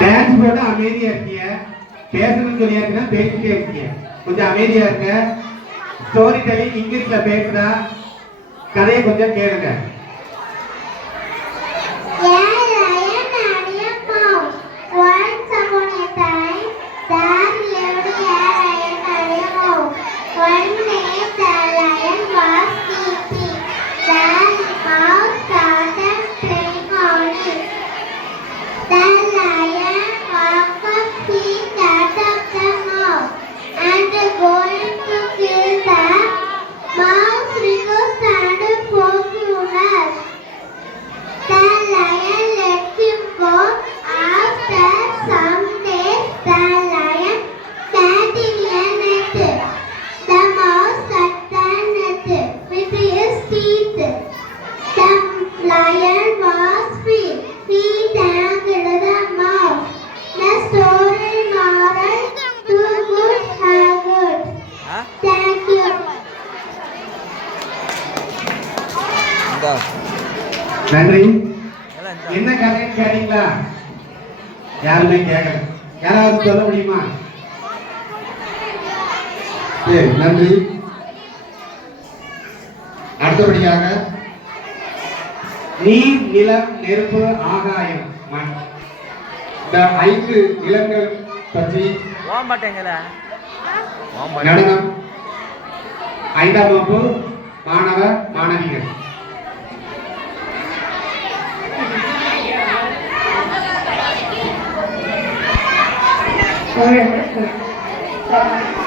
டான்ஸ் போட்டு அமைதியா இருக்கீங்க, பேசணும்னு சொல்லியாச்சுன்னா பேசிட்டே இருக்கீங்க. கொஞ்சம் அமைதியா இருங்க. ஸ்டோரி டெல்லிங் இங்கிலீஷ்ல பேசுறா, கதையை கொஞ்சம் கேளுங்க. நன்றி. என்ன கதைன்னு கேட்டீங்களா? யாருமே கேட்கல. யாராவது சொல்ல முடியுமா? சரி, நன்றி. அடுத்தபடியாக நீர், நிலம், நெருப்பு, ஆகாயம், மண், இந்த 5 நிலங்கள் பற்றி நடனம் 5ஆம் வகுப்பு மாணவ மாணவிகள். Sorry.